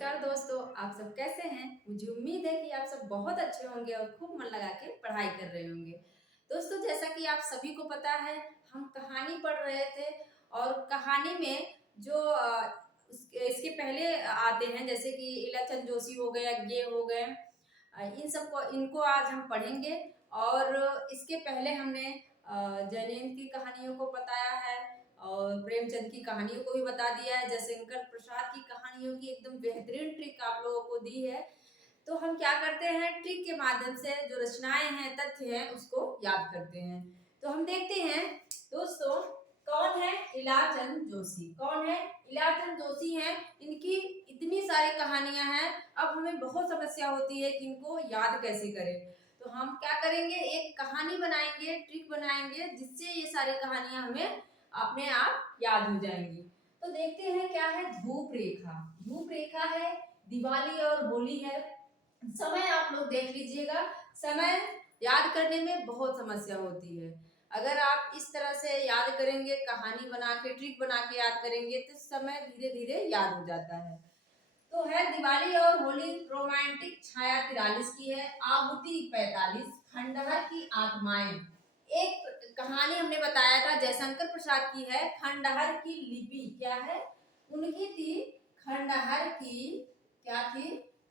नमस्कार दोस्तों, आप सब कैसे हैं? मुझे उम्मीद है कि आप सब बहुत अच्छे होंगे और खूब मन लगा के पढ़ाई कर रहे होंगे। दोस्तों, जैसा कि आप सभी को पता है, हम कहानी पढ़ रहे थे और कहानी में जो इसके पहले आते हैं, जैसे कि इलाचंद जोशी हो गए, ये हो गए, इनको आज हम पढ़ेंगे। और इसके पहले हमने जैनेन्द्र की कहानियों को बताया है और प्रेमचंद की कहानियों को भी बता दिया है। जयशंकर प्रसाद की कहानियों की एकदम बेहतरीन ट्रिक आप लोगों को दी है। तो हम क्या करते हैं, ट्रिक के माध्यम से जो रचनाएं हैं, तथ्य हैं, उसको याद करते हैं। तो हम देखते हैं दोस्तों, कौन है इलाचंद जोशी? कौन है इलाचंद जोशी? हैं, इनकी इतनी सारी कहानियां हैं। अब हमें बहुत समस्या होती है कि इनको याद कैसे करें। तो हम क्या करेंगे, एक कहानी बनाएंगे, ट्रिक बनाएंगे, जिससे ये सारी कहानियां हमें अपने आप याद हो जाएंगी। तो देखते हैं क्या है। धूप रेखा, धूप रेखा है, दिवाली और होली है। समय आप लोग देख लीजिएगा, समय याद करने में बहुत समस्या होती है। अगर आप इस तरह से याद करेंगे, कहानी बना के, ट्रिक बना के याद करेंगे, तो समय धीरे धीरे याद हो जाता है। तो है दिवाली और होली। रोमांटिक छाया 43 की है, आहुति 45, खंडहर की आत्माएं। एक कहानी हमने बताया था जयशंकर प्रसाद की है, खंडहर की लिपि क्या है उनकी थी, खंडहर की क्या थी,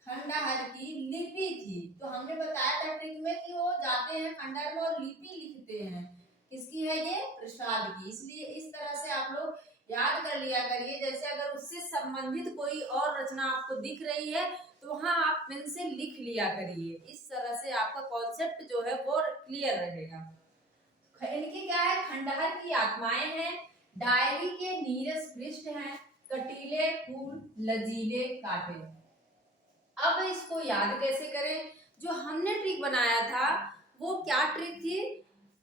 खंडहर की लिपि थी। तो हमने बताया था ट्रिक में कि वो जाते हैं खंडहर में और लिपि लिखते हैं। किसकी है ये? प्रसाद की। इसलिए इस तरह से आप लोग याद कर लिया करिए। जैसे अगर उससे संबंधित कोई और रचना आपको दिख रही है तो वहां आप पेन से लिख लिया करिए। इस तरह से आपका कॉन्सेप्ट जो है वो क्लियर रहेगा। इनकी क्या है? खंडहर की आत्माएं हैं, डायरी के नीरस पृष्ठ हैं, कटीले फूल लजीले कांटे। अब इसको याद कैसे करें? जो हमने ट्रिक बनाया था वो क्या ट्रिक थी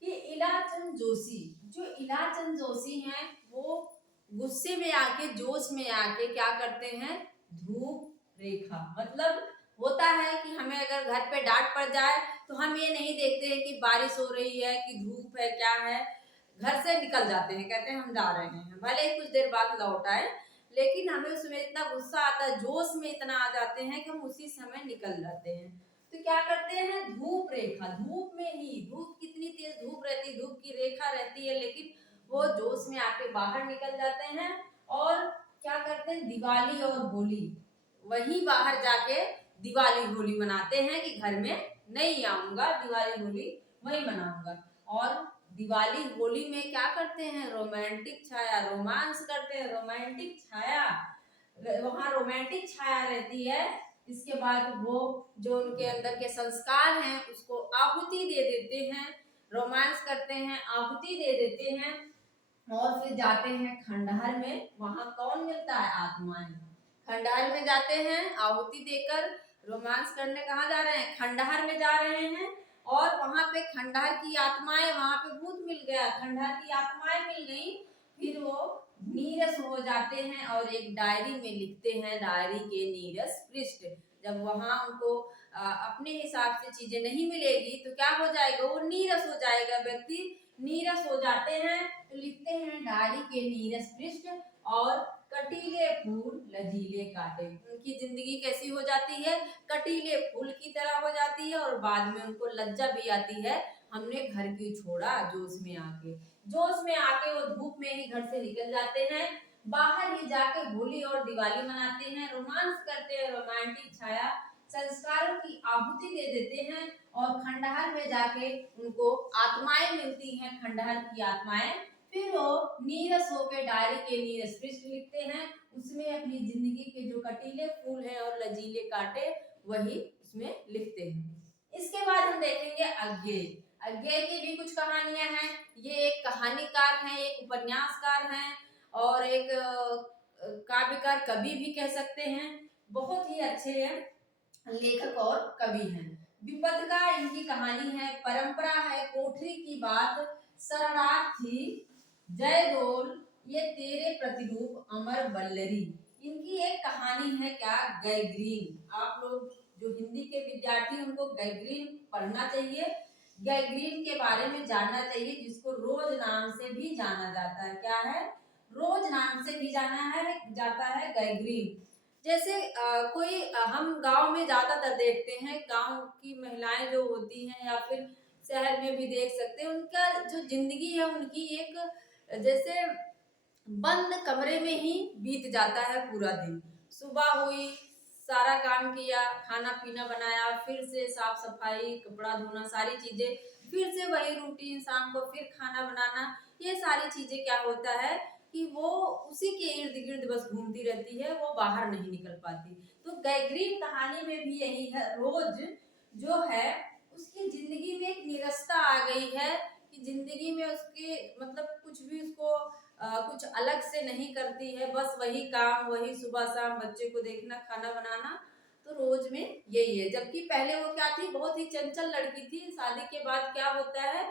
कि इलाचंद जोशी, जो इलाचंद जोशी हैं, वो गुस्से में आके, जोश में आके क्या करते हैं? धूप रेखा। मतलब होता है कि हमें अगर घर पे डांट पड़ जाए तो हम ये नहीं देखते हैं कि बारिश हो रही है कि धूप है, क्या है, घर से निकल जाते हैं, कहते हैं हम जा रहे हैं, भले ही कुछ देर बाद लौट आए, लेकिन हमें उसमें इतना गुस्सा आता है, जोश में इतना आ जाते हैं कि हम उसी समय निकल जाते हैं। तो क्या करते हैं? धूप रेखा, धूप में ही, धूप कितनी तेज धूप रहती, धूप की रेखा रहती है, लेकिन वो जोश में आके बाहर निकल जाते हैं। और क्या करते हैं? दिवाली और होली, वहीं बाहर जाके दिवाली होली मनाते हैं कि घर में नहीं आऊंगा, दिवाली होली वहीं मनाऊंगा। और दिवाली होली में क्या करते हैं? रोमांटिक छाया, रोमांस करते हैं, रोमांटिक छाया, वहां रोमांटिक छाया रहती है। इसके बाद वो जो उनके अंदर के संस्कार हैं उसको आहुति दे देते हैं, रोमांस करते हैं, आहुति दे देते हैं। और फिर जाते हैं खंडहर में, वहां कौन मिलता है? आत्माएं। खंडहर में जाते हैं आहुति देकर, रोमांस करने कहाँ जा रहे हैं? खंडहर में जा रहे हैं। और वहां पे खंडहर की आत्माएं, वहां पे भूत मिल गया, खंडहर की आत्माएं मिल गई। फिर वो नीरस हो जाते हैं और एक डायरी में लिखते हैं, डायरी के नीरस पृष्ठ। जब वहां उनको अपने हिसाब से चीजें नहीं मिलेगी तो क्या हो जाएगा? वो नीरस हो जाएगा, व्यक्ति नीरस हो जाते हैं। तो लिखते हैं डायरी के नीरस पृष्ठ और कटीले फूल लजीले कांटे। उनकी जिंदगी कैसी हो जाती है? कटीले फूल की तरह हो जाती है। और बाद में उनको लज्जा भी आती है, हमने घर क्यों छोड़ा, जोश में आके। जोश में आके वो धूप में ही घर से निकल जाते हैं, बाहर ही जाके होली और दिवाली मनाते हैं, रोमांस करते हैं, रोमांटिक छाया, संस्कारों की आहुति दे देते हैं। और खंडहर में जाके उनको आत्माएं मिलती हैं, खंडहर की आत्माएं। फिर वो नीरस होकर डायरी के नीरस पृष्ठ लिखते हैं, उसमें अपनी जिंदगी के जो कटीले फूल हैं और लजीले कांटे, वही उसमें लिखते हैं। इसके बाद हम देखेंगे अज्ञेय। अज्ञेय की भी कुछ कहानियां हैं। ये एक कहानीकार हैं, एक उपन्यासकार हैं और एक काव्यकार, कवि भी कह सकते हैं। बहुत ही अच्छे लेखक और कवि हैं। विपद का इनकी कहानी है, परंपरा है, कोठरी की बात, शरणार्थी, जय डोल, ये तेरे प्रतिरूप, अमर बल्लरी। इनकी एक कहानी है क्या? गैग्रीन। आप लोग जो हिंदी के विद्यार्थी उनको गैग्रीन पढ़ना चाहिए, गैग्रीन के बारे में जानना चाहिए, जिसको रोज नाम से भी जाना जाता है। क्या है? रोज नाम से भी जाना है जाता है, गैग्रीन। जैसे हम गांव में ज्यादातर देखते हैं, गांव की महिलाएं जो होती हैं या फिर शहर में भी देख सकते हैं, उनका जो जिंदगी है उनकी एक जैसे बंद कमरे में ही बीत जाता है पूरा दिन। सुबह हुई, सारा काम किया, खाना पीना बनाया, फिर से साफ सफाई, कपड़ा धोना, सारी चीजें, फिर से वही रूटीन, शाम को फिर खाना बनाना। ये सारी चीजें क्या होता है कि वो उसी के इर्द गिर्द बस घूमती रहती है, वो बाहर नहीं निकल पाती। तो गैग्रीन कहानी में भी यही है, रोज जो है उसकी जिंदगी में एक निरस्ता आ गई है कि जिंदगी में उसके मतलब कुछ भी उसको कुछ अलग से नहीं करती है, बस वही काम, वही सुबह शाम बच्चे को देखना, खाना बनाना। तो रोज में यही है। जबकि पहले वो क्या थी, बहुत ही चंचल लड़की थी। शादी के बाद क्या होता है,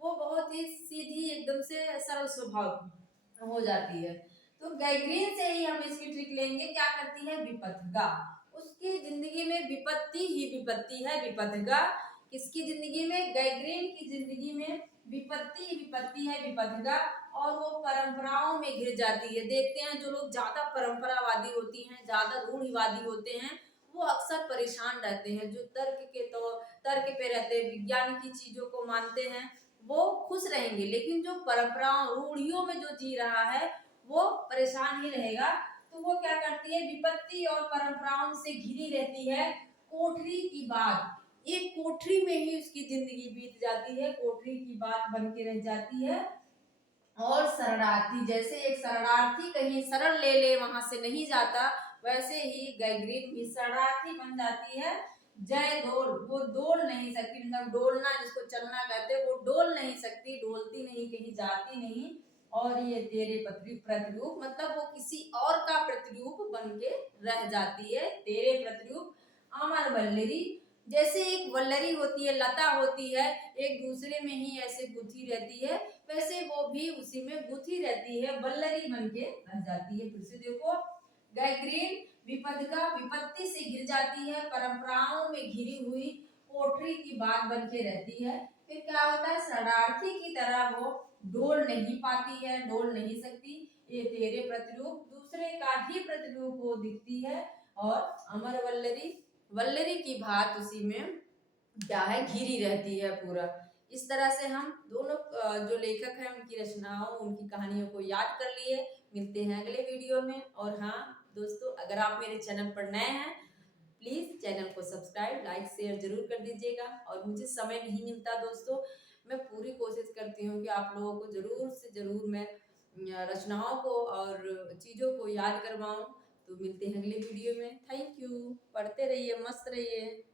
वो बहुत ही सीधी, एकदम से सरल स्वभाव की हो जाती है। तो गैग्रीन से ही हम इसकी ट्रिक लेंगे। क्या करती है, विपथगा। उसकी जिंदगी में विपत्ति ही विपत्ति है, विपथगा। किसकी जिंदगी में, गैग्रीन की जिंदगी में विपत्ति ही विपत्ति है, विपथगा। और वो परंपराओं में घिर जाती है। देखते हैं जो लोग ज्यादा परंपरावादी होती हैं, ज्यादा रूढ़िवादी होते हैं, वो अक्सर परेशान रहते हैं। जो तर्क पे रहते हैं, विज्ञान की चीजों को मानते हैं, वो खुश रहेंगे। लेकिन जो परंपराओं रूढ़ियों में जो जी रहा है, वो परेशान ही रहेगा। तो वो क्या करती है, विपत्ति और परंपराओं से घिरी रहती है। कोठरी की बात, एक कोठरी में ही उसकी जिंदगी बीत जाती है, कोठरी की बात बन के रह जाती है। और शरणार्थी, जैसे एक शरणार्थी कहीं शरण ले ले, वहां से नहीं जाता, वैसे ही गैग्रीन भी शरणार्थी बन जाती है। जय डोल, वो डोल नहीं सकती, मतलब डोलना जिसको चलना कहते हैं, वो डोल नहीं सकती, डोलती नहीं, कहीं जाती नहीं। और ये तेरे प्रतिरूप, मतलब वो किसी और का प्रतिरूप बन के रह जाती है, तेरे प्रतिरूप। अमर वल्लरी, जैसे एक वल्लरी होती है, लता होती है, एक दूसरे में ही ऐसे गुथी रहती है, वैसे वो भी उसी में गुथी रहती है, वल्लरी बन के रह जाती है। फिर से देखो, गैग्रीन विपद विपत्ति से घिर जाती है, परंपराओं में घिरी हुई कोठरी की बात बन के रहती है। फिर क्या होता है, शरणार्थी की तरह वो डोल नहीं पाती है, डोल नहीं सकती। ये तेरे प्रतिरूप, दूसरे का ही प्रतिरूप वो दिखती है। और अमर वल्लरी, वल्लरी की बात उसी में क्या है, घिरी रहती है पूरा। इस तरह से हम दोनों जो लेखक हैं उनकी रचनाओं, उनकी कहानियों को याद कर लिए। मिलते हैं अगले वीडियो में। और हाँ दोस्तों, अगर आप मेरे चैनल पर नए हैं, प्लीज चैनल को सब्सक्राइब, लाइक, शेयर जरूर कर दीजिएगा। और मुझे समय नहीं मिलता दोस्तों, मैं पूरी कोशिश करती हूँ कि आप लोगों को जरूर से जरूर मैं रचनाओं को और चीजों को याद करवाऊं। तो मिलते हैं अगले वीडियो में। Thank you. पढ़ते रहिए, मस्त रहिए।